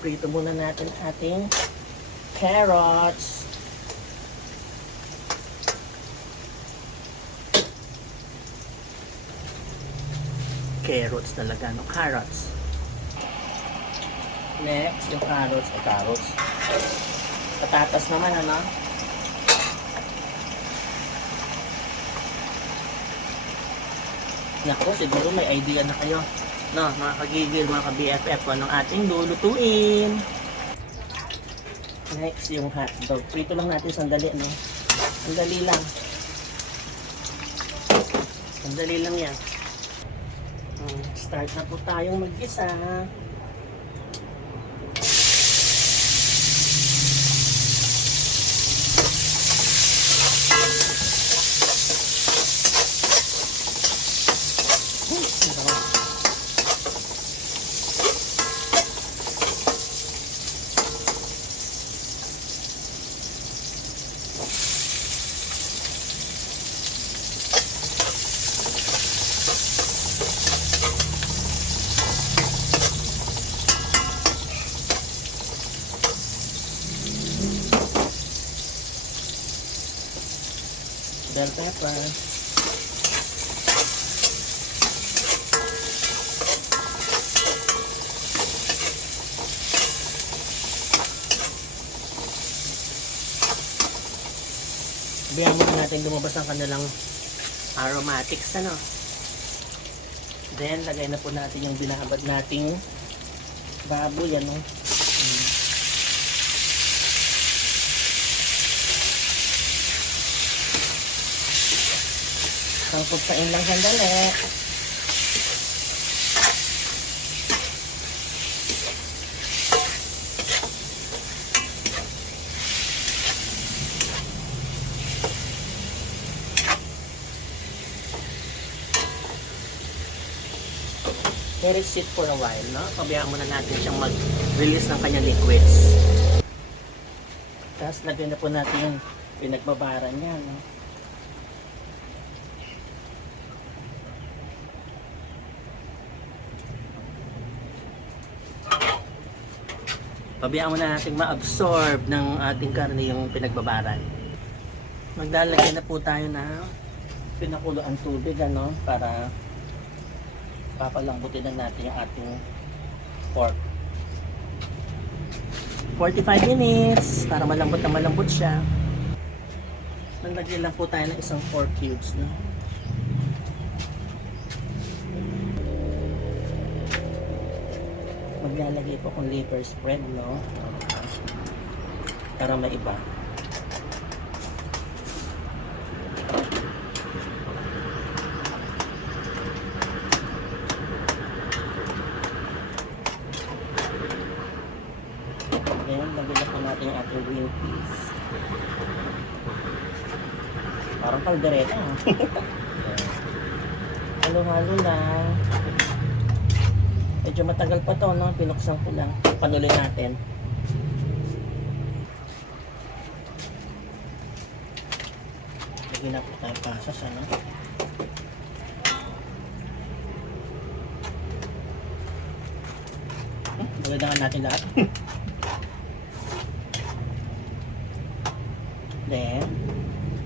Prito muna natin ating carrots. Carrots talaga, no? Carrots. Next, yung carrots. Eh, carrots. Patatas naman, ano? Nako, siguro may idea na kayo. No, mga kagigil, mga ka-BFF, anong ating lulutuin. Next, yung hotdog. Prito lang natin sandali, no? Sandali lang. Sandali lang yan. Hmm, Start na po tayong mag-isa. Bell pepper. Sabihan muna natin lumabas ang kanilang aromatics, ano? Then, lagay na po natin yung binahabad nating baboy, ano? Pangpagpain lang sandali. Let it sit for a while, no? Pabayaan muna natin siyang mag-release ng kanyang liquids. Tapos lagyan na po natin yung pinagbabaran niya, no? Pabayaan muna natin ma-absorb ng ating karne yung pinagbabaran. Maglalagay na po tayo ng pinakulo ang tubig, ano? Para papalambutin na natin yung ating pork. 45 minutes para malambot na malambot siya. Naglagay lang po tayo ng isang 4 cubes. No? Maglalagay po akong liver spread, no? Para maiba. Ngayon, lagyan na natin yung ating green peas. Parang kaldereta. ah. Halo-halo lang. Medyo matagal pa to, no? Pinuksan ko lang. Panuloy natin. Lagyan na po tayong pasas, ano? Hmm, Magadangan natin lahat. Then,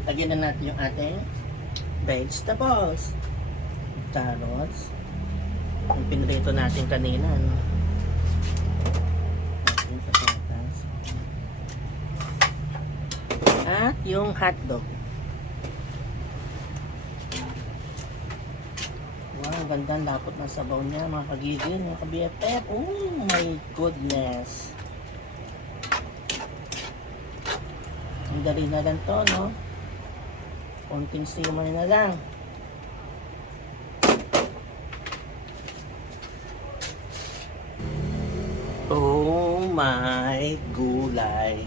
lagyan na natin yung ating vegetables. Carrots. Yung pinrito natin kanina, no? Ating patatas. At yung hotdog. Wow, ang ganda lapot ng sabaw niya, mga kagigil, mga ka-BFF. Oh my goodness. Ang dali na lang to, no? Konting simmer na lang. Oh my gulay.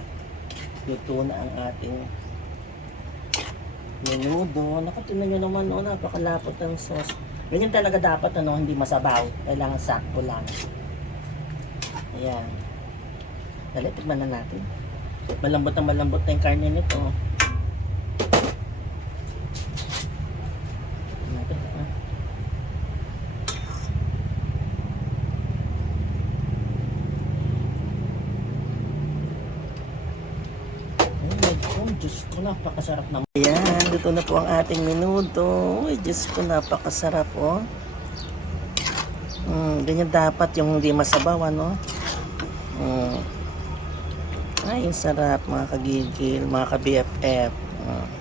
Luto na ang ating menudo. Nakatinan nyo naman, no? Napakalapot ng sauce. Ganyan talaga dapat, ano? Hindi masabaw. Kailangan sakto lang. Ayan. Dali, tignan na natin. Malambot na malambot na yung karne nito. Tignan natin, ah. Diyos ko, napakasarap naman. Ayan, luto na po ang ating menudo. Ay, Diyos ko, napakasarap, oh. Mm, ganyan dapat yung hindi masabaw, ano? Mm. Ay, sarap, mga kagigil, mga ka-BFF. Mm.